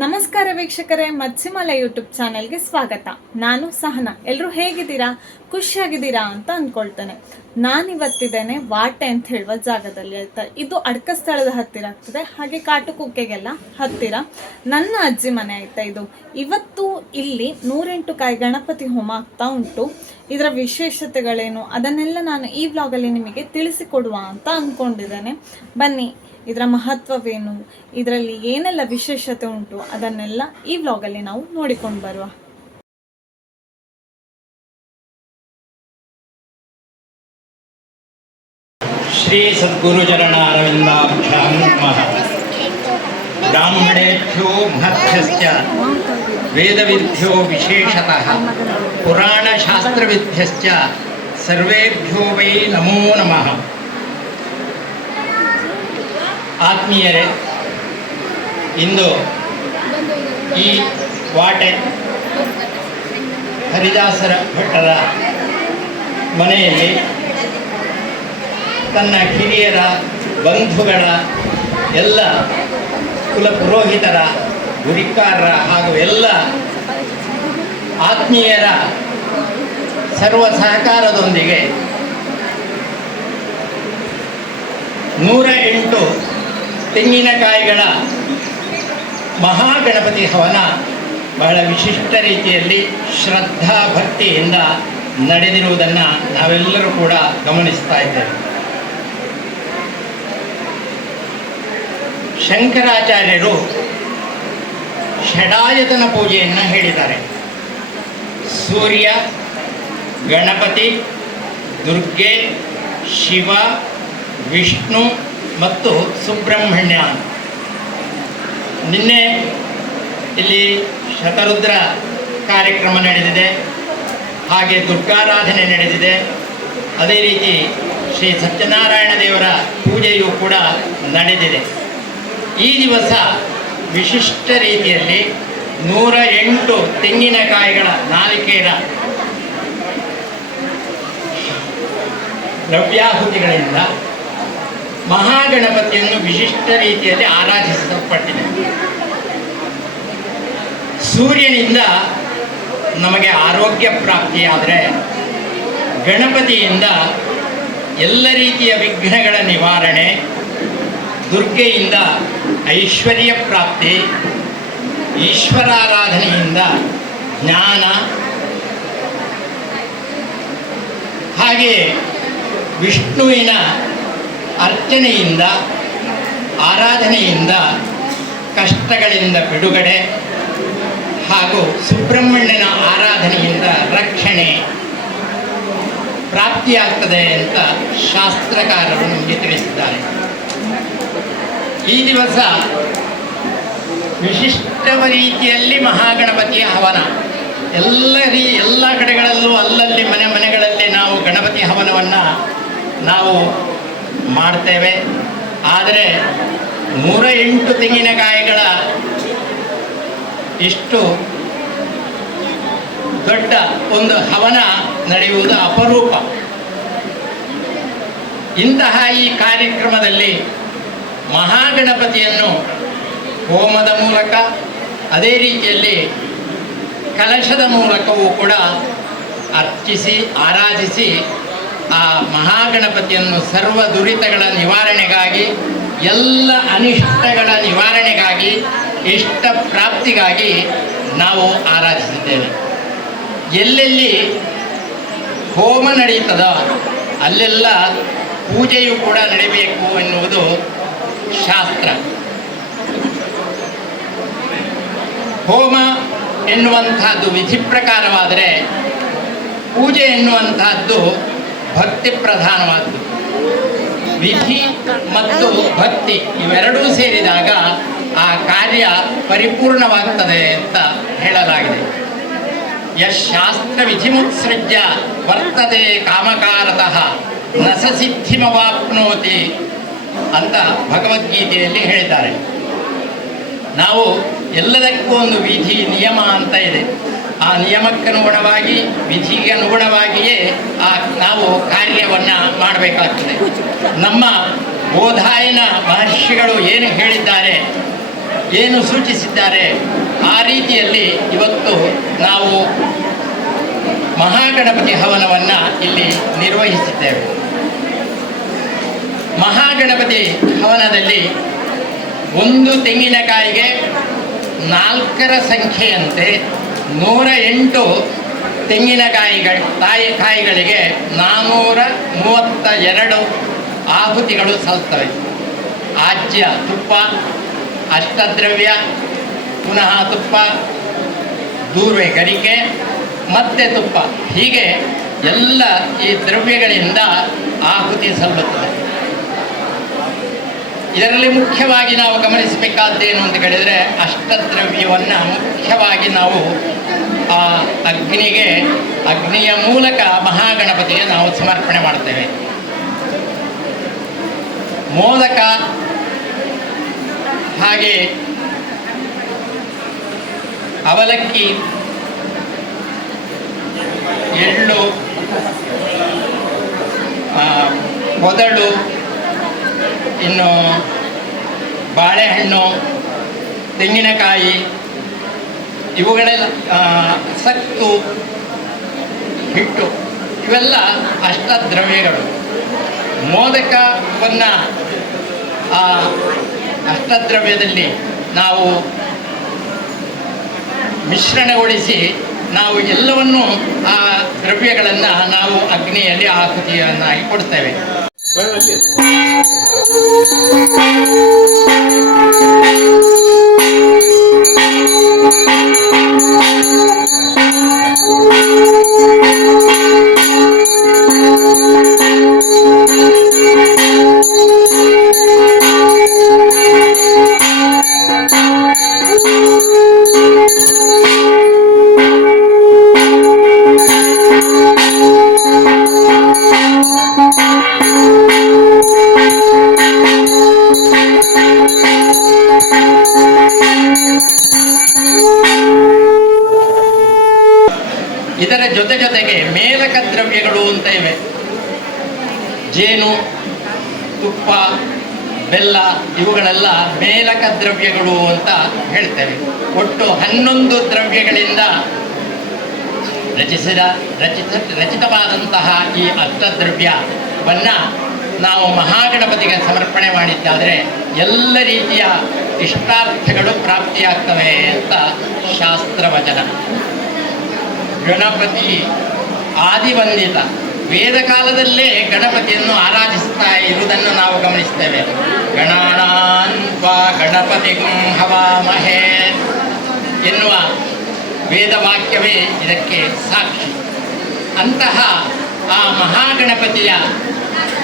ನಮಸ್ಕಾರ ವೀಕ್ಷಕರೇ, ಮತ್ಸ್ಯಮಾಲ ಯೂಟ್ಯೂಬ್ ಚಾನೆಲ್ಗೆ ಸ್ವಾಗತ. ನಾನು ಸಹನಾ. ಎಲ್ಲರೂ ಹೇಗಿದ್ದೀರಾ? ಖುಷಿಯಾಗಿದ್ದೀರಾ ಅಂತ ಅಂದ್ಕೊಳ್ತೇನೆ ನಾನಿವತ್ತಿದ್ದೇನೆ ವಾಟೆ ಅಂತ ಹೇಳುವ ಜಾಗದಲ್ಲಿ ಆಯ್ತಾ? ಇದು ಅಡ್ಕ ಸ್ಥಳದ ಹತ್ತಿರ ಆಗ್ತದೆ. ಹಾಗೆ ಕಾಟು ಕುಕ್ಕೆಗೆಲ್ಲ ಹತ್ತಿರ. ನನ್ನ ಅಜ್ಜಿ ಮನೆ ಆಯ್ತಾ ಇದು. ಇವತ್ತು ಇಲ್ಲಿ ನೂರೆಂಟು ಕಾಯಿ ಗಣಪತಿ ಹೋಮ ಆಗ್ತಾ ಉಂಟು. ಇದರ ವಿಶೇಷತೆಗಳೇನು? ಅದನ್ನೆಲ್ಲ ನಾನು ಈ ವ್ಲಾಗಲ್ಲಿ ನಿಮಗೆ ತಿಳಿಸಿಕೊಡುವ ಅಂತ ಅಂದ್ಕೊಂಡಿದ್ದೇನೆ ಬನ್ನಿ ಇದರ ಮಹತ್ವವೇನು? ಇದರಲ್ಲಿ ಏನೆಲ್ಲ ವಿಶೇಷತೆ ಉಂಟು? ಅದನ್ನೆಲ್ಲ ಈ ವ್ಲಾಗಲ್ಲಿ ನಾವು ನೋಡಿಕೊಂಡು ಬರುವ. ಶ್ರೀ ಬ್ರಾಹ್ಮಣೇಭ್ಯೋ ಮಹತ್ಯಶ್ಚ ವೇದವಿಧ್ಯೋ ವಿಶೇಷತಃ ಪುರಾಣಶಾಸ್ತ್ರವಿದ್ಯಶ್ಚ ಸರ್ವೇಭ್ಯೋ ವೈ ನಮೋ ನಮಃ. ಆತ್ಮೀಯರೇ, ಇಂದು ಈ ವಾಟೆ ಹರಿದಾಸರ ಭಟ್ಟರ ಮನೆಯಲ್ಲಿ ತನ್ನ ಹಿರಿಯರ ಬಂಧುಗಳ ಎಲ್ಲ ಕುಲ ಪುರೋಹಿತರ, ಗುರಿಕಾರರ ಹಾಗೂ ಎಲ್ಲ ಆತ್ಮೀಯರ ಸರ್ವ ಸಹಕಾರದೊಂದಿಗೆ ನೂರ ಎಂಟು ತೆಂಗಿನಕಾಯಿಗಳ ಮಹಾಗಣಪತಿ ಹವನ ಬಹಳ ವಿಶಿಷ್ಟ ರೀತಿಯಲ್ಲಿ ಶ್ರದ್ಧಾ ಭಕ್ತಿಯಿಂದ ನಡೆದಿರುವುದನ್ನು ನಾವೆಲ್ಲರೂ ಕೂಡ ಗಮನಿಸ್ತಾ ಇದ್ದೇವೆ. ಶಂಕರಾಚಾರ್ಯರು ಷಡಾಯತನ ಪೂಜೆಯನ್ನು ಹೇಳಿದ್ದಾರೆ. ಸೂರ್ಯ, ಗಣಪತಿ, ದುರ್ಗೆ, ಶಿವ, ವಿಷ್ಣು ಮತ್ತು ಸುಬ್ರಹ್ಮಣ್ಯ. ನಿನ್ನೆ ಇಲ್ಲಿ ಶತರುದ್ರ ಕಾರ್ಯಕ್ರಮ ನಡೆದಿದೆ. ಹಾಗೆ ದುರ್ಗಾರಾಧನೆ ನಡೆದಿದೆ. ಅದೇ ರೀತಿ ಶ್ರೀ ಸತ್ಯನಾರಾಯಣ ದೇವರ ಪೂಜೆಯೂ ಕೂಡ ನಡೆದಿದೆ. ಈ ದಿವಸ ವಿಶಿಷ್ಟ ರೀತಿಯಲ್ಲಿ ನೂರ ಎಂಟು ತೆಂಗಿನಕಾಯಿಗಳ ನಾಲಿಕೆಯ ದ್ರವ್ಯಾಹುತಿಗಳಿಂದ ಮಹಾಗಣಪತಿಯನ್ನು ವಿಶಿಷ್ಟ ರೀತಿಯಲ್ಲಿ ಆರಾಧಿಸಲ್ಪಟ್ಟಿದೆ. ಸೂರ್ಯನಿಂದ ನಮಗೆ ಆರೋಗ್ಯ ಪ್ರಾಪ್ತಿಯಾದರೆ ಗಣಪತಿಯಿಂದ ಎಲ್ಲ ರೀತಿಯ ವಿಘ್ನಗಳ ನಿವಾರಣೆ, ದುರ್ಗೆಯಿಂದ ಐಶ್ವರ್ಯ ಪ್ರಾಪ್ತಿ, ಈಶ್ವರಾರಾಧನೆಯಿಂದ ಜ್ಞಾನ ಹಾಗೆಯೇ ವಿಷ್ಣುವಿನ ಅರ್ಚನೆಯಿಂದ, ಆರಾಧನೆಯಿಂದ, ಕಷ್ಟಗಳಿಂದ ಬಿಡುಗಡೆ ಹಾಗೂ ಸುಬ್ರಹ್ಮಣ್ಯನ ಆರಾಧನೆಯಿಂದ ರಕ್ಷಣೆ ಪ್ರಾಪ್ತಿಯಾಗ್ತದೆ ಅಂತ ಶಾಸ್ತ್ರಕಾರರು ನಮಗೆ ತಿಳಿಸಿದ್ದಾರೆ. ಈ ದಿವಸ ವಿಶಿಷ್ಟ ರೀತಿಯಲ್ಲಿ ಮಹಾಗಣಪತಿಯ ಹವನ. ಎಲ್ಲ ರೀ, ಎಲ್ಲ ಕಡೆಗಳಲ್ಲೂ ಅಲ್ಲಲ್ಲಿ ಮನೆ ಮನೆಗಳಲ್ಲಿ ನಾವು ಗಣಪತಿ ಹವನವನ್ನು ನಾವು ಮಾಡ್ತೇವೆ. ಆದರೆ ನೂರ ಎಂಟು ತೆಂಗಿನಕಾಯಿಗಳ ಇಷ್ಟು ದೊಡ್ಡ ಒಂದು ಹವನ ನಡೆಯುವುದು ಅಪರೂಪ. ಇಂತಹ ಈ ಕಾರ್ಯಕ್ರಮದಲ್ಲಿ ಮಹಾಗಣಪತಿಯನ್ನು ಹೋಮದ ಮೂಲಕ, ಅದೇ ರೀತಿಯಲ್ಲಿ ಕಲಶದ ಮೂಲಕವೂ ಕೂಡ ಅರ್ಚಿಸಿ, ಆರಾಧಿಸಿ ಆ ಮಹಾಗಣಪತಿಯನ್ನು ಸರ್ವ ದುರಿತಗಳ ನಿವಾರಣೆಗಾಗಿ, ಎಲ್ಲ ಅನಿಷ್ಟಗಳ ನಿವಾರಣೆಗಾಗಿ, ಇಷ್ಟ ಪ್ರಾಪ್ತಿಗಾಗಿ ನಾವು ಆರಾಧಿಸಿದ್ದೇವೆ ಎಲ್ಲೆಲ್ಲಿ ಹೋಮ ನಡೆಯುತ್ತದೋ ಅಲ್ಲೆಲ್ಲ ಪೂಜೆಯು ಕೂಡ ನಡೀಬೇಕು ಎನ್ನುವುದು ಶಾಸ್ತ್ರ. ಹೋಮ ಎನ್ನುವಂತಹದ್ದು ವಿಧಿ ಪ್ರಕಾರವಾದರೆ, ಪೂಜೆ ಎನ್ನುವಂತಹದ್ದು ಭಕ್ತಿ ಪ್ರಧಾನವಾದ್ದು. ವಿಧಿ ಮತ್ತು ಭಕ್ತಿ ಇವೆರಡೂ ಸೇರಿದಾಗ ಆ ಕಾರ್ಯ ಪರಿಪೂರ್ಣವಾಗ್ತದೆ ಅಂತ ಹೇಳಲಾಗಿದೆ. ಯಶಾಸ್ತ್ರ ವಿಧಿಮುತ್ಸೃಜ್ಯ ವರ್ತದೆ ಕಾಮಕಾರತಃ ನಸ ಸಿದ್ಧಿಮವಾಪ್ನೋತಿ ಅಂತ ಭಗವದ್ಗೀತೆಯಲ್ಲಿ ಹೇಳಿದ್ದಾರೆ. ನಾವು ಎಲ್ಲದಕ್ಕೂ ಒಂದು ವಿಧಿ ನಿಯಮ ಅಂತ ಇದೆ. ಆ ನಿಯಮಕ್ಕನುಗುಣವಾಗಿ ವಿಧಿಗೆ ಅನುಗುಣವಾಗಿಯೇ ಆ ನಾವು ಕಾರ್ಯವನ್ನು ಮಾಡಬೇಕಾಗ್ತದೆ. ನಮ್ಮ ಬೋಧಾಯನ ಮಹರ್ಷಿಗಳು ಏನು ಹೇಳಿದ್ದಾರೆ, ಏನು ಸೂಚಿಸಿದ್ದಾರೆ, ಆ ರೀತಿಯಲ್ಲಿ ಇವತ್ತು ನಾವು ಮಹಾಗಣಪತಿ ಹವನವನ್ನು ಇಲ್ಲಿ ನಿರ್ವಹಿಸಿದ್ದೇವೆ. ಮಹಾಗಣಪತಿ ಹವನದಲ್ಲಿ ಒಂದು ತೆಂಗಿನಕಾಯಿಗೆ ನಾಲ್ಕರ ಸಂಖ್ಯೆಯಂತೆ ನೂರ ಎಂಟು ತೆಂಗಿನಕಾಯಿಗಳ ತಾಯಿ, ಕಾಯಿಗಳಿಗೆ ನಾನ್ನೂರ ಮೂವತ್ತ ಎರಡು ಆಹುತಿಗಳು ಸಲ್ತವೆ. ಆಜ್ಯ ತುಪ್ಪ, ಅಷ್ಟದ್ರವ್ಯ, ಪುನಃ ತುಪ್ಪ, ದೂರ್ವೆ ಗರಿಕೆ, ಮತ್ತೆ ತುಪ್ಪ. ಹೀಗೆ ಎಲ್ಲ ಈ ದ್ರವ್ಯಗಳಿಂದ ಆಹುತಿ ಸಲ್ಲುತ್ತದೆ. ಇದರಲ್ಲಿ ಮುಖ್ಯವಾಗಿ ನಾವು ಗಮನಿಸಬೇಕಾದ್ದೇನು ಅಂತ ಹೇಳಿದರೆ ಅಷ್ಟದ್ರವ್ಯವನ್ನು ಮುಖ್ಯವಾಗಿ ನಾವು ಆ ಅಗ್ನಿಗೆ ಅಗ್ನಿಯ ಮೂಲಕ ಮಹಾಗಣಪತಿಗೆ ನಾವು ಸಮರ್ಪಣೆ ಮಾಡ್ತೇವೆ. ಮೋದಕ ಹಾಗೆ ಅವಲಕ್ಕಿ ಎಳ್ಳು ಆ, ಕೊದಳು ಇನ್ನು ಬಾಳೆಹಣ್ಣು, ತೆಂಗಿನಕಾಯಿ, ಇವುಗಳೆಲ್ಲ ಸತ್ತು, ಹಿಟ್ಟು, ಇವೆಲ್ಲ ಅಷ್ಟದ್ರವ್ಯಗಳು. ಮೋದಕವನ್ನು ಆ, ಅಷ್ಟದ್ರವ್ಯದಲ್ಲಿ ನಾವು ಮಿಶ್ರಣಗೊಳಿಸಿ ನಾವು ಎಲ್ಲವನ್ನೂ ಆ ದ್ರವ್ಯಗಳನ್ನು ನಾವು ಅಗ್ನಿಯಲ್ಲಿ ಆಹುತಿಯನ್ನಾಗಿ ಕೊಡ್ತೇವೆ. ಇದರ ದ್ರವ್ಯಗಳು ಅಂತ ಹೇಳ್ತೇವೆ. ಒಟ್ಟು ಹನ್ನೊಂದು ದ್ರವ್ಯಗಳಿಂದ ರಚಿಸಿದ, ರಚಿತ, ರಚಿತವಾದಂತಹ ಈ ಅಷ್ಟದ್ರವ್ಯವನ್ನು ನಾವು ಮಹಾಗಣಪತಿಗೆ ಸಮರ್ಪಣೆ ಮಾಡಿದ್ದಾದರೆ ಎಲ್ಲ ರೀತಿಯ ಇಷ್ಟಾರ್ಥಗಳು ಪ್ರಾಪ್ತಿಯಾಗ್ತವೆ ಅಂತ ಶಾಸ್ತ್ರವಚನ. ಗಣಪತಿ ಆದಿವಂದಿತ ವೇದ ಕಾಲದಲ್ಲೇ ಗಣಪತಿಯನ್ನು ಆರಾಧಿಸ್ತಾ ಇರುವುದನ್ನು ನಾವು ಗಮನಿಸ್ತೇವೆ ಗಣಾನಾನ್ವಾ ಗಣಪತಿ ಹವಾಮಹೇ ಎನ್ನುವ ವೇದವಾಕ್ಯವೇ ಇದಕ್ಕೆ ಸಾಕ್ಷಿ. ಅಂತಹ ಆ ಮಹಾಗಣಪತಿಯ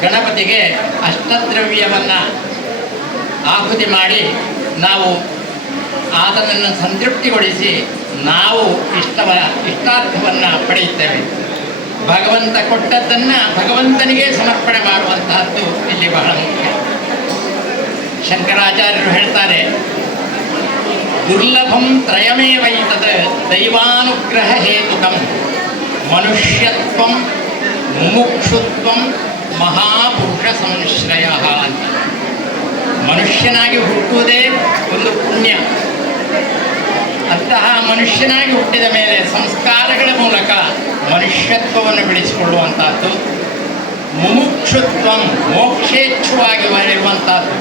ಗಣಪತಿಗೆ ಅಷ್ಟದ್ರವ್ಯವನ್ನು ಆಹುತಿ ಮಾಡಿ ನಾವು ಆತನನ್ನು ಸಂತೃಪ್ತಿಗೊಳಿಸಿ ನಾವು ಇಷ್ಟವ ಇಷ್ಟಾರ್ಥವನ್ನು ಪಡೆಯುತ್ತೇವೆ. ಭಗವಂತ ಕೊಟ್ಟದ್ದನ್ನ ಭಗವಂತನಿಗೆ ಸಮರ್ಪಣೆ ಮಾಡುವಂತಹದ್ದು ಇಲ್ಲಿ ಬಹಳ ಮುಖ್ಯ. ಶಂಕರಾಚಾರ್ಯರು ಹೇಳ್ತಾರೆ, ದುರ್ಲಭಂ ತ್ರಯಮೇವೈತದ್ ದೈವಾನುಗ್ರಹ ಹೇತುಕಂ, ಮನುಷ್ಯತ್ವಂ ಮುಮುಕ್ಷುತ್ವಂ ಮಹಾಪುರುಷ ಸಂಶ್ರಯ ಅಂತ. ಮನುಷ್ಯನಾಗಿ ಹುಟ್ಟುವುದೇ ಒಂದು ಪುಣ್ಯ. ಅಂತಹ ಮನುಷ್ಯನಾಗಿ ಹುಟ್ಟಿದ ಮೇಲೆ ಸಂಸ್ಕಾರಗಳ ಮೂಲಕ ಮನುಷ್ಯತ್ವವನ್ನು ಬೆಳೆಸಿಕೊಳ್ಳುವಂಥದ್ದು ಮುಮುಕ್ಷುತ್ವ, ಮೋಕ್ಷೇಚ್ಛವಾಗಿ ಬರೆಯುವಂಥದ್ದು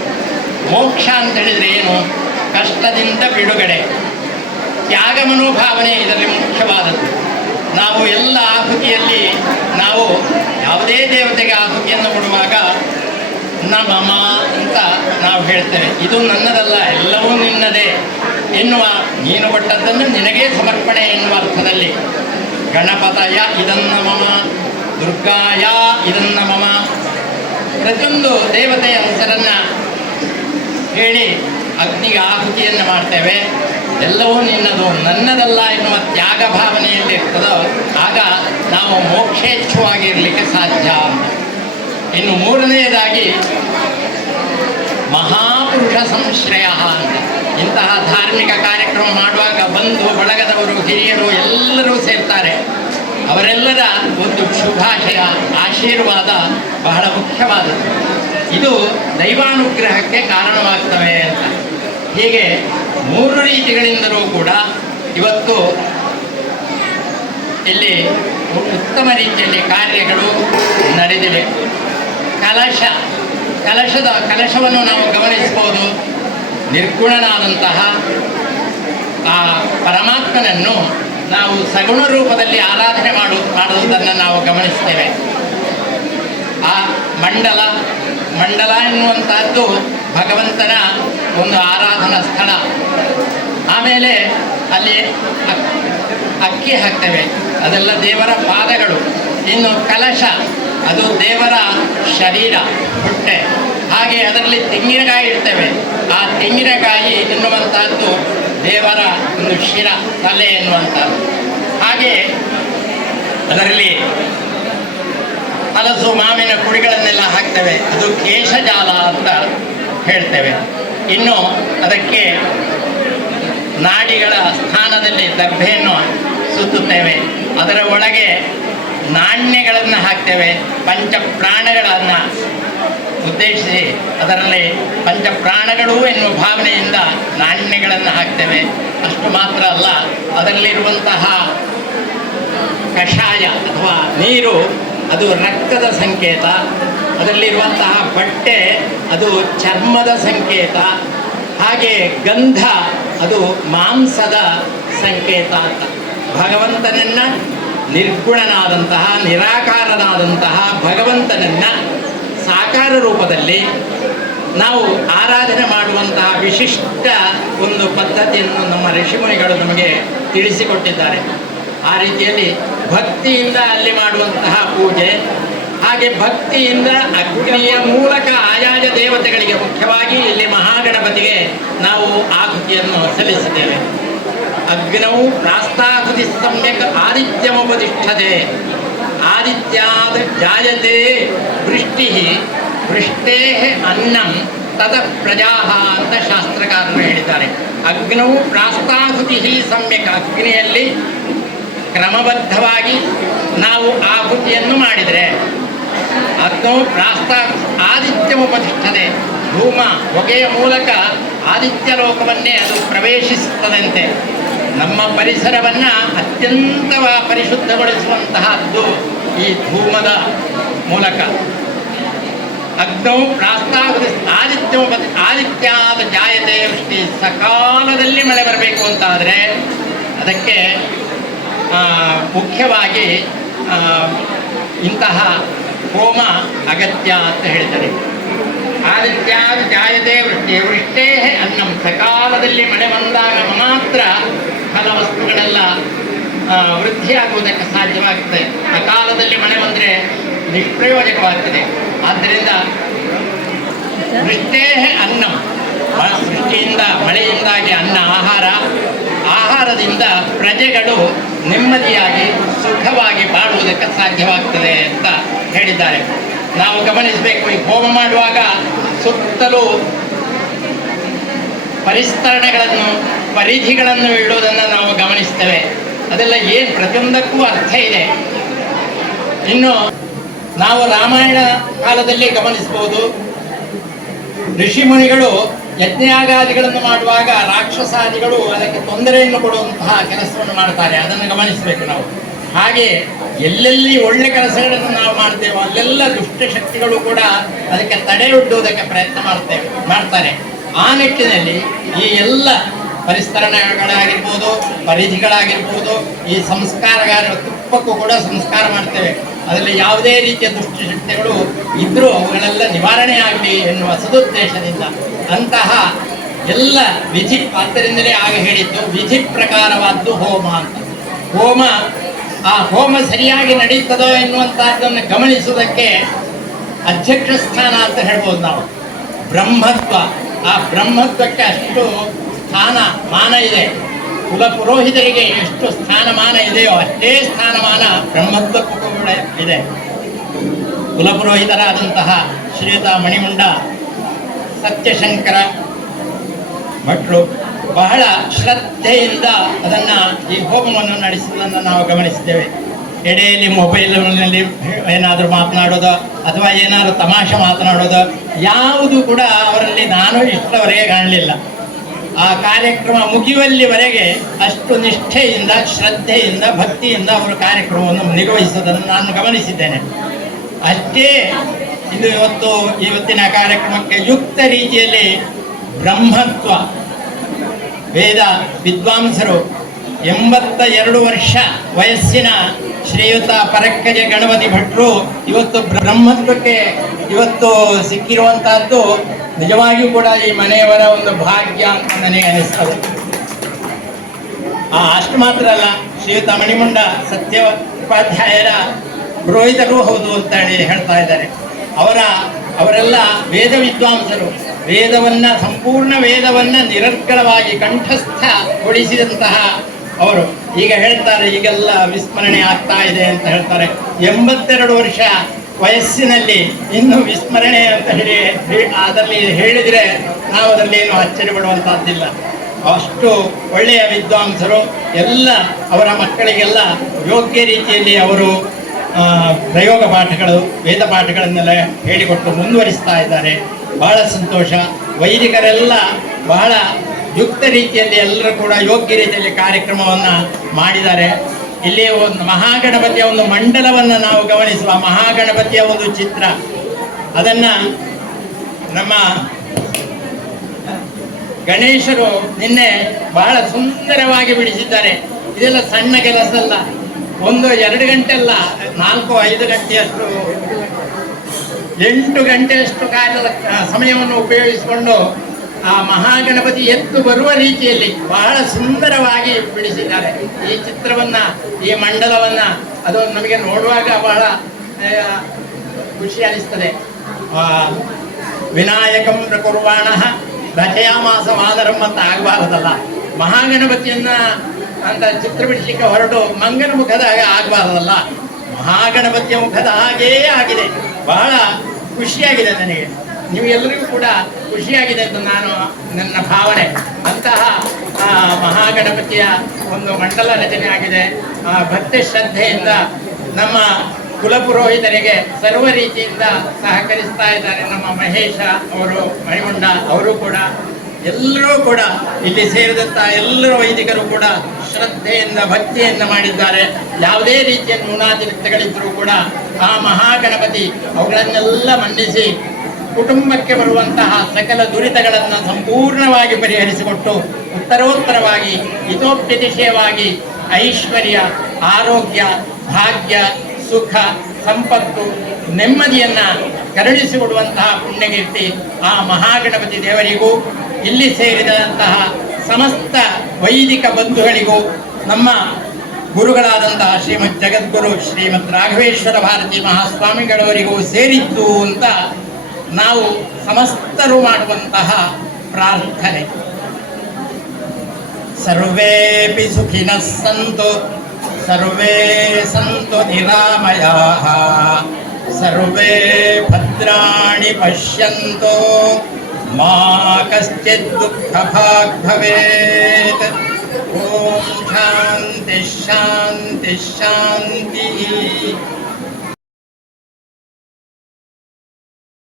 ಮೋಕ್ಷ ಅಂತ ಹೇಳಿದರೆ ಏನು? ಕಷ್ಟದಿಂದ ಬಿಡುಗಡೆ. ತ್ಯಾಗ ಮನೋಭಾವನೆ ಇದರಲ್ಲಿ ಮುಖ್ಯವಾದದ್ದು. ನಾವು ಎಲ್ಲ ಆಹುತಿಯಲ್ಲಿ, ನಾವು ಯಾವುದೇ ದೇವತೆಗೆ ಆಹುತಿಯನ್ನು ಕೊಡುವಾಗ ನಮಮ ಅಂತ ನಾವು ಹೇಳ್ತೇವೆ. ಇದು ನನ್ನದಲ್ಲ, ಎಲ್ಲವೂ ನಿನ್ನದೇ ಎನ್ನುವ ನೀನು ಕೊಟ್ಟದ್ದನ್ನು ನಿನಗೇ ಸಮರ್ಪಣೆ ಎನ್ನುವ ಅರ್ಥದಲ್ಲಿ ಗಣಪತಯ ಇದನ್ನ ಮಮ, ದುರ್ಗಾಯ ಇದನ್ನ ಮಮ. ಪ್ರತಿಯೊಂದು ದೇವತೆಯ ಹೆಸರನ್ನು ಹೇಳಿ ಅಗ್ನಿಗೆ ಆಹುತಿಯನ್ನು ಮಾಡ್ತೇವೆ. ಎಲ್ಲವೂ ನಿನ್ನದು, ನನ್ನದಲ್ಲ ಎನ್ನುವ ತ್ಯಾಗ ಭಾವನೆಯಲ್ಲಿ ಇರ್ತದೋ, ಆಗ ನಾವು ಮೋಕ್ಷೇಚ್ಛವಾಗಿರಲಿಕ್ಕೆ ಸಾಧ್ಯ ಇನ್ನು ಮೂರನೆಯದಾಗಿ ಮಹಾಪುರುಷ ಸಂಶ್ರಯ ಅಂತ. ಇಂತಹ ಧಾರ್ಮಿಕ ಕಾರ್ಯಕ್ರಮ ಮಾಡುವಾಗ ಬಂಧು, ಬಳಗದವರು, ಹಿರಿಯರು ಎಲ್ಲರೂ ಸೇರ್ತಾರೆ. ಅವರೆಲ್ಲರ ಒಂದು ಶುಭಾಶಯ, ಆಶೀರ್ವಾದ ಬಹಳ ಮುಖ್ಯವಾದದ್ದು. ಇದು ದೈವಾನುಗ್ರಹಕ್ಕೆ ಕಾರಣವಾಗ್ತವೆ ಅಂತ. ಹೀಗೆ ಮೂರು ರೀತಿಗಳಿಂದಲೂ ಕೂಡ ಇವತ್ತು ಇಲ್ಲಿ ಉತ್ತಮ ರೀತಿಯಲ್ಲಿ ಕಾರ್ಯಗಳು ನಡೆದಿವೆ. ಕಲಶ, ಕಲಶದ, ಕಲಶವನ್ನು ನಾವು ಗಮನಿಸಬಹುದು. ನಿರ್ಗುಣನಾದಂತಹ ಆ ಪರಮಾತ್ಮನನ್ನು ನಾವು ಸಗುಣ ರೂಪದಲ್ಲಿ ಆರಾಧನೆ ಮಾಡು, ಮಾಡುವುದನ್ನು ನಾವು ಗಮನಿಸ್ತೇವೆ. ಆ ಮಂಡಲ ಮಂಡಲ ಎನ್ನುವಂತಹದ್ದು ಭಗವಂತನ ಒಂದು ಆರಾಧನಾ ಸ್ಥಳ. ಆಮೇಲೆ ಅಲ್ಲಿ ಅಕ್- ಅಕ್ಕಿ ಹಾಕ್ತೇವೆ. ಅದೆಲ್ಲ ದೇವರ ಪಾದಗಳು. ಇನ್ನು ಕಲಶ. ಅದು ದೇವರ ಶರೀರ, ಹೊಟ್ಟೆ. ಹಾಗೆ ಅದರಲ್ಲಿ ತೆಂಗಿನಕಾಯಿ ಇಡ್ತೇವೆ. ಆ ತೆಂಗಿನಕಾಯಿ ಎನ್ನುವಂತಹದ್ದು ದೇವರ ಒಂದು ಶಿರ, ತಲೆ ಎನ್ನುವಂಥದ್ದು. ಹಾಗೆ ಅದರಲ್ಲಿ ಹಲಸು, ಮಾವಿನ ಕುಡಿಗಳನ್ನೆಲ್ಲ ಹಾಕ್ತೇವೆ. ಅದು ಕೇಶಜಾಲ ಅಂತ ಹೇಳ್ತೇವೆ. ಇನ್ನು ಅದಕ್ಕೆ ನಾಡಿಗಳ ಸ್ಥಾನದಲ್ಲಿ ದಬ್ಬೆಯನ್ನು ಸುತ್ತುತ್ತೇವೆ. ಅದರ ಒಳಗೆ ನಾಣ್ಯಗಳನ್ನು ಹಾಕ್ತೇವೆ ಪಂಚ ಪ್ರಾಣಗಳನ್ನು ಉದ್ದೇಶಿಸಿ ಅದರಲ್ಲಿ ಪಂಚ ಪ್ರಾಣಗಳು ಎನ್ನುವ ಭಾವನೆಯಿಂದ ನಾಣ್ಯಗಳನ್ನು ಹಾಕ್ತೇವೆ. ಅಷ್ಟು ಮಾತ್ರ ಅಲ್ಲ, ಅದರಲ್ಲಿರುವಂತಹ ಕಷಾಯ ಅಥವಾ ನೀರು, ಅದು ರಕ್ತದ ಸಂಕೇತ. ಅದರಲ್ಲಿರುವಂತಹ ಬಟ್ಟೆ, ಅದು ಚರ್ಮದ ಸಂಕೇತ. ಹಾಗೆ ಗಂಧ, ಅದು ಮಾಂಸದ ಸಂಕೇತ ಅಂತ. ಭಗವಂತನನ್ನ ನಿರ್ಗುಣನಾದಂತಹ, ನಿರಾಕಾರನಾದಂತಹ ಭಗವಂತನನ್ನ ಸಾಕಾರ ರೂಪದಲ್ಲಿ ನಾವು ಆರಾಧನೆ ಮಾಡುವಂತಹ ವಿಶಿಷ್ಟ ಒಂದು ಪದ್ಧತಿಯನ್ನು ನಮ್ಮ ಋಷಿಮುನಿಗಳು ನಮಗೆ ತಿಳಿಸಿಕೊಟ್ಟಿದ್ದಾರೆ. ಆ ರೀತಿಯಲ್ಲಿ ಭಕ್ತಿಯಿಂದ ಅಲ್ಲಿ ಮಾಡುವಂತಹ ಪೂಜೆ, ಹಾಗೆ ಭಕ್ತಿಯಿಂದ ಅಗ್ನಿಯ ಮೂಲಕ ಆಯಾಯ ದೇವತೆಗಳಿಗೆ ಮುಖ್ಯವಾಗಿ ಇಲ್ಲಿ ಮಹಾಗಣಪತಿಗೆ ನಾವು ಆಹುತಿಯನ್ನು ಸಲ್ಲಿಸಿದ್ದೇವೆ. ಅಗ್ನೌ ಪ್ರಾಸ್ತಾಹುತಿ ಸಮ್ಯಕ್ ಆದಿತ್ಯಮುಪತಿಷ್ಠತೆ ಆದಿತ್ಯಾದ ಜಾಯತೆ ವೃಷ್ಟಿ ವೃಷ್ಟೇ ಅನ್ನಂ ತದ ಪ್ರಜಾ ಅಂತ ಶಾಸ್ತ್ರಕಾರರು ಹೇಳಿದ್ದಾರೆ. ಅಗ್ನೌ ಪ್ರಾಸ್ತಾಹುತಿ ಸಮ್ಯಕ್ ಅಗ್ನಿಯಲ್ಲಿ ಕ್ರಮಬದ್ಧವಾಗಿ ನಾವು ಆಹುತಿಯನ್ನು ಮಾಡಿದರೆ. ಅಗ್ನೌ ಪ್ರಾಸ್ತಾ ಆದಿತ್ಯಮುಪತಿಷ್ಠತೆ ಧೂಮ ಹೊಗೆಯ ಮೂಲಕ ಆದಿತ್ಯ ಲೋಕವನ್ನೇ ಅದು ಪ್ರವೇಶಿಸುತ್ತದಂತೆ. ನಮ್ಮ ಪರಿಸರವನ್ನು ಅತ್ಯಂತ ಪರಿಶುದ್ಧಗೊಳಿಸುವಂತಹದ್ದು ಈ ಧೂಮದ ಮೂಲಕ. ಅಗ್ನೌ ಪ್ರಾಸ್ತಾವದ ಆದಿತ್ಯ ಆದಿತ್ಯಾದ ಜಾಯತೆ ವೃಷ್ಟಿ ಸಕಾಲದಲ್ಲಿ ಮಳೆ ಬರಬೇಕು ಅಂತಾದರೆ ಅದಕ್ಕೆ ಮುಖ್ಯವಾಗಿ ಇಂತಹ ಹೋಮ ಅಗತ್ಯ ಅಂತ ಹೇಳ್ತಾರೆ. ಆದಿತ್ಯಾದ ಜಾಯತೆ ವೃಷ್ಟಿ ವೃಷ್ಟೇ ಅನ್ನಂ ಸಕಾಲದಲ್ಲಿ ಮಳೆ ಬಂದಾಗ ಮಾತ್ರ ಫಲವಸ್ತುಗಳೆಲ್ಲ ವೃದ್ಧಿಯಾಗುವುದಕ್ಕೆ ಸಾಧ್ಯವಾಗ್ತದೆ ಸಕಾಲದಲ್ಲಿ ಮಳೆ ಬಂದರೆ ನಿಷ್ಪ್ರಯೋಜಕವಾಗ್ತದೆ. ಆದ್ದರಿಂದ ವೃಷ್ಟೇ ಅನ್ನ. ಸೃಷ್ಟಿಯಿಂದ, ಮಳೆಯಿಂದಾಗಿ ಅನ್ನ ಆಹಾರ, ಆಹಾರದಿಂದ ಪ್ರಜೆಗಳು ನೆಮ್ಮದಿಯಾಗಿ, ಸುಖವಾಗಿ ಬಾಳುವುದಕ್ಕೆ ಸಾಧ್ಯವಾಗ್ತದೆ ಅಂತ ಹೇಳಿದ್ದಾರೆ. ನಾವು ಗಮನಿಸಬೇಕು, ಈ ಹೋಮ ಮಾಡುವಾಗ ಸುತ್ತಲೂ ಪರಿಸ್ತರಣೆಗಳನ್ನು ಪರಿಧಿಗಳನ್ನು ಇಡೋದನ್ನು ನಾವು ಗಮನಿಸ್ತೇವೆ. ಅದೆಲ್ಲ ಏನು ಪ್ರತಿಯೊಂದಕ್ಕೂ ಅರ್ಥ ಇದೆ. ಇನ್ನು ನಾವು ರಾಮಾಯಣ ಕಾಲದಲ್ಲಿ ಗಮನಿಸಬಹುದು. ಋಷಿಮುನಿಗಳು ಯಜ್ಞಾಗಾದಿಗಳನ್ನು ಮಾಡುವಾಗ ರಾಕ್ಷಸಾದಿಗಳು ಅದಕ್ಕೆ ತೊಂದರೆಯನ್ನು ಕೊಡುವಂತಹ ಕೆಲಸವನ್ನು ಮಾಡ್ತಾರೆ. ಅದನ್ನು ಗಮನಿಸಬೇಕು ನಾವು. ಹಾಗೆ ಎಲ್ಲೆಲ್ಲಿ ಒಳ್ಳೆ ಕೆಲಸಗಳನ್ನು ನಾವು ಮಾಡ್ತೇವೋ ಅಲ್ಲೆಲ್ಲ ದುಷ್ಟಶಕ್ತಿಗಳು ಕೂಡ ಅದಕ್ಕೆ ತಡೆಯೊಡ್ಡುವುದಕ್ಕೆ ಪ್ರಯತ್ನ ಮಾಡ್ತೇವೆ, ಮಾಡ್ತಾರೆ. ಆ ನಿಟ್ಟಿನಲ್ಲಿ ಈ ಎಲ್ಲ ಪರಿಸ್ತರಣೆಗಳಾಗಿರ್ಬೋದು ಪರಿಧಿಗಳಾಗಿರ್ಬೋದು, ಈ ಸಂಸ್ಕಾರಗಾರ ತುಪ್ಪಕ್ಕೂ ಕೂಡ ಸಂಸ್ಕಾರ ಮಾಡ್ತೇವೆ. ಅದರಲ್ಲಿ ಯಾವುದೇ ರೀತಿಯ ದುಷ್ಟಶಕ್ತಿಗಳು ಇದ್ದರೂ ಅವುಗಳೆಲ್ಲ ನಿವಾರಣೆ ಆಗಲಿ ಎನ್ನುವ ಸದುದ್ದೇಶದಿಂದ ಅಂತಹ ಎಲ್ಲ ವಿಧಿ, ಆದ್ದರಿಂದಲೇ ಆಗ ಹೇಳಿದ್ದು ವಿಧಿ ಪ್ರಕಾರವಾದ್ದು ಹೋಮ ಅಂತ. ಹೋಮ, ಆ ಹೋಮ ಸರಿಯಾಗಿ ನಡೀತದೋ ಎನ್ನುವಂತಹದ್ದನ್ನು ಗಮನಿಸುವುದಕ್ಕೆ ಅಧ್ಯಕ್ಷ ಸ್ಥಾನ ಅಂತ ಹೇಳ್ಬೋದು ನಾವು. ಬ್ರಹ್ಮತ್ವ, ಆ ಬ್ರಹ್ಮತ್ವಕ್ಕೆ ಅಷ್ಟು ಸ್ಥಾನ ಮಾನ ಇದೆ. ಕುಲ ಪುರೋಹಿತರಿಗೆ ಎಷ್ಟು ಸ್ಥಾನಮಾನ ಇದೆಯೋ ಅಷ್ಟೇ ಸ್ಥಾನಮಾನ ಬ್ರಹ್ಮತ್ವಕ್ಕೂ ಕೂಡ ಇದೆ. ಕುಲಪುರೋಹಿತರಾದಂತಹ ಶ್ರೀಯುತ ಮಣಿಮುಂಡ, ಸತ್ಯಶಂಕರ ಭಟ್ರು ಬಹಳ ಶ್ರದ್ಧೆಯಿಂದ ಅದನ್ನು ಈ ಹೋಮವನ್ನು ನಡೆಸುವುದನ್ನು ನಾವು ಗಮನಿಸಿದ್ದೇವೆ. ಎಡೆಯಲ್ಲಿ ಮೊಬೈಲ್ನಲ್ಲಿ ಏನಾದರೂ ಮಾತನಾಡೋದು ಅಥವಾ ಏನಾದರೂ ತಮಾಷೆ ಮಾತನಾಡೋದು, ಯಾವುದು ಕೂಡ ಅವರಲ್ಲಿ ನಾನು ಇಷ್ಟವರೆಗೆ ಕಾಣಲಿಲ್ಲ. ಆ ಕಾರ್ಯಕ್ರಮ ಮುಗಿಯುವಲ್ಲಿವರೆಗೆ ಅಷ್ಟು ನಿಷ್ಠೆಯಿಂದ, ಶ್ರದ್ಧೆಯಿಂದ, ಭಕ್ತಿಯಿಂದ ಅವರು ಕಾರ್ಯಕ್ರಮವನ್ನು ನಿರ್ವಹಿಸೋದನ್ನು ನಾನು ಗಮನಿಸಿದ್ದೇನೆ. ಅಷ್ಟೇ, ಇದು ಇವತ್ತು ಇವತ್ತಿನ ಕಾರ್ಯಕ್ರಮಕ್ಕೆ ಯುಕ್ತ ರೀತಿಯಲ್ಲಿ ಬ್ರಹ್ಮತ್ವ, ವೇದ ವಿದ್ವಾಂಸರು ಎಂಬತ್ತ ಎರಡು ವರ್ಷ ವಯಸ್ಸಿನ ಶ್ರೀಯುತ ಪರಕ್ಕಜೆ ಗಣಪತಿ ಭಟ್ರು ಇವತ್ತು ಬ್ರಹ್ಮತ್ವಕ್ಕೆ ಇವತ್ತು ಸಿಕ್ಕಿರುವಂತಹದ್ದು ನಿಜವಾಗಿಯೂ ಕೂಡ ಈ ಮನೆಯವರ ಒಂದು ಭಾಗ್ಯ ಅಂತ ನನಗೆ ಅನಿಸ್ತದೆ. ಆ, ಅಷ್ಟು ಮಾತ್ರ ಅಲ್ಲ ಶ್ರೀಯುತ ಮಣಿಮುಂಡ ಸತ್ಯ ಉಪಾಧ್ಯಾಯರ ಪುರೋಹಿತರೂ ಹೌದು ಅಂತ ಹೇಳಿ ಹೇಳ್ತಾ ಇದ್ದಾರೆ. ಅವರ ಅವರೆಲ್ಲ ವೇದ ವಿದ್ವಾಂಸರು. ವೇದವನ್ನ ಸಂಪೂರ್ಣ ವೇದವನ್ನ ನಿರರ್ಗಳವಾಗಿ ಕಂಠಸ್ಥಗೊಳಿಸಿದಂತಹ ಅವರು. ಈಗ ಹೇಳ್ತಾರೆ ಈಗೆಲ್ಲ ವಿಸ್ಮರಣೆ ಆಗ್ತಾ ಇದೆ ಅಂತ ಹೇಳ್ತಾರೆ. ಎಂಬತ್ತೆರಡು ವರ್ಷ ವಯಸ್ಸಿನಲ್ಲಿ ಇನ್ನು ವಿಸ್ಮರಣೆ ಅಂತ ಹೇಳಿ ಅದರಲ್ಲಿ ಹೇಳಿದರೆ ನಾವು ಅದರಲ್ಲಿ ಏನು ಅಚ್ಚರಿ ಪಡುವಂತಹದ್ದಿಲ್ಲ. ಅಷ್ಟು ಒಳ್ಳೆಯ ವಿದ್ವಾಂಸರು, ಎಲ್ಲ ಅವರ ಮಕ್ಕಳಿಗೆಲ್ಲ ಯೋಗ್ಯ ರೀತಿಯಲ್ಲಿ ಅವರು ಪ್ರಯೋಗ ಪಾಠಗಳು, ವೇದ ಪಾಠಗಳನ್ನೆಲ್ಲ ಹೇಳಿಕೊಟ್ಟು ಮುಂದುವರಿಸ್ತಾ ಇದ್ದಾರೆ. ಬಹಳ ಸಂತೋಷ. ವೈದಿಕರೆಲ್ಲ ಬಹಳ ಯುಕ್ತ ರೀತಿಯಲ್ಲಿ ಎಲ್ಲರೂ ಕೂಡ ಯೋಗ್ಯ ರೀತಿಯಲ್ಲಿ ಕಾರ್ಯಕ್ರಮವನ್ನು ಮಾಡಿದ್ದಾರೆ. ಇಲ್ಲಿ ಒಂದು ಮಹಾಗಣಪತಿಯ ಒಂದು ಮಂಡಲವನ್ನು ನಾವು ಗಮನಿಸುವ ಮಹಾಗಣಪತಿಯ ಒಂದು ಚಿತ್ರ. ಅದನ್ನ ನಮ್ಮ ಗಣೇಶರು ನಿನ್ನೆ ಬಹಳ ಸುಂದರವಾಗಿ ಬಿಡಿಸಿದ್ದಾರೆ. ಇದೆಲ್ಲ ಸಣ್ಣ ಕೆಲಸ ಅಲ್ಲ ಒಂದು ಎರಡು ಗಂಟೆ ಅಲ್ಲ, ನಾಲ್ಕು, ಐದು ಗಂಟೆಯಷ್ಟು, ಎಂಟು ಗಂಟೆಯಷ್ಟು ಕಾಲದ ಸಮಯವನ್ನು ಉಪಯೋಗಿಸಿಕೊಂಡು ಆ ಮಹಾಗಣಪತಿ ಎದ್ದು ಬರುವ ರೀತಿಯಲ್ಲಿ ಬಹಳ ಸುಂದರವಾಗಿ ಬಿಡಿಸಿದ್ದಾರೆ. ಈ ಚಿತ್ರವನ್ನ, ಈ ಮಂಡಲವನ್ನ ಅದು ನಮಗೆ ನೋಡುವಾಗ ಬಹಳ ಖುಷಿ ಅನಿಸ್ತದೆ. ವಿನಾಯಕಂ ಪ್ರಕುರ್ವಾಣ ರಚಯಾಮಾಸ ಮಾದರಂ ಅಂತ ಆಗಬಾರದಲ್ಲ. ಮಹಾಗಣಪತಿಯನ್ನ ಅಂತ ಚಿತ್ರ ಬಿಡಿಸಲಿಕ್ಕೆ ಹೊರಟು ಮಂಗನ ಮುಖದ ಹಾಗೆ ಆಗಬಾರದಲ್ಲ. ಮಹಾಗಣಪತಿಯ ಮುಖದ ಹಾಗೇ ಆಗಿದೆ. ಬಹಳ ಖುಷಿಯಾಗಿದೆ ನನಗೆ. ನೀವು ಎಲ್ಲರಿಗೂ ಕೂಡ ಖುಷಿಯಾಗಿದೆ ಅಂತ ನಾನು ನನ್ನ ಭಾವನೆ. ಅಂತಹ ಮಹಾಗಣಪತಿಯ ಒಂದು ಮಂಡಲ ರಚನೆ ಆಗಿದೆ. ಭಕ್ತಿ ಶ್ರದ್ಧೆಯಿಂದ ನಮ್ಮ ಕುಲಪುರೋಹಿತರಿಗೆ ಸರ್ವ ರೀತಿಯಿಂದ ಸಹಕರಿಸ್ತಾ ಇದ್ದಾರೆ ನಮ್ಮ ಮಹೇಶ ಅವರು ಮಣಿಮುಂಡ ಅವರು ಕೂಡ. ಎಲ್ಲರೂ ಕೂಡ ಇಲ್ಲಿ ಸೇರಿದಂಥ ಎಲ್ಲರ ವೈದಿಕರು ಕೂಡ ಶ್ರದ್ಧೆಯಿಂದ, ಭಕ್ತಿಯಿಂದ ಮಾಡಿದ್ದಾರೆ. ಯಾವುದೇ ರೀತಿಯ ನ್ಯೂನಾತಿರಿಕ್ತಗಳಿದ್ದರೂ ಕೂಡ ಆ ಮಹಾಗಣಪತಿ ಅವುಗಳನ್ನೆಲ್ಲ ಮನ್ನಿಸಿ ಕುಟುಂಬಕ್ಕೆ ಬರುವಂತಹ ಸಕಲ ದುರಿತಗಳನ್ನು ಸಂಪೂರ್ಣವಾಗಿ ಪರಿಹರಿಸಿಕೊಟ್ಟು ಉತ್ತರೋತ್ತರವಾಗಿ, ಹಿತೋಪ್ಯತಿಶಯವಾಗಿ ಐಶ್ವರ್ಯ, ಆರೋಗ್ಯ, ಭಾಗ್ಯ, ಸುಖ, ಸಂಪತ್ತು, ನೆಮ್ಮದಿಯನ್ನು ಕರುಣಿಸಿಕೊಡುವಂತಹ ಪುಣ್ಯಕೀರ್ತಿ ಆ ಮಹಾಗಣಪತಿ ದೇವರಿಗೂ, ಇಲ್ಲಿ ಸೇರಿದಂತಹ ಸಮಸ್ತ ವೈದಿಕ ಬಂಧುಗಳಿಗೂ, ನಮ್ಮ ಗುರುಗಳಾದಂತಹ ಶ್ರೀಮದ್ ಜಗದ್ಗುರು ಶ್ರೀಮದ್ ರಾಘವೇಶ್ವರ ಭಾರತಿ ಮಹಾಸ್ವಾಮಿಗಳವರಿಗೂ ಸೇರಿತ್ತು ಅಂತ ನಾವು ಸಮಸ್ತರು ಮಾಡುವಂತಹ ಪ್ರಾರ್ಥನೆ ಸರ್ವೇಪಿ ಸುಖಿನಃ ಸಂತು ಸರ್ವೇ ಸಂತು ನಿರಾಮಯಾಃ ಸರ್ವೇ ಭದ್ರಾಣಿ ಪಶ್ಯಂತು ಮಾ ಕಶ್ಚಿತ್ ದುಃಖಭಾಗ್ ಭವೇತ್ ಓಂ ಶಾಂತಿ ಶಾಂತಿ ಶಾಂತಿ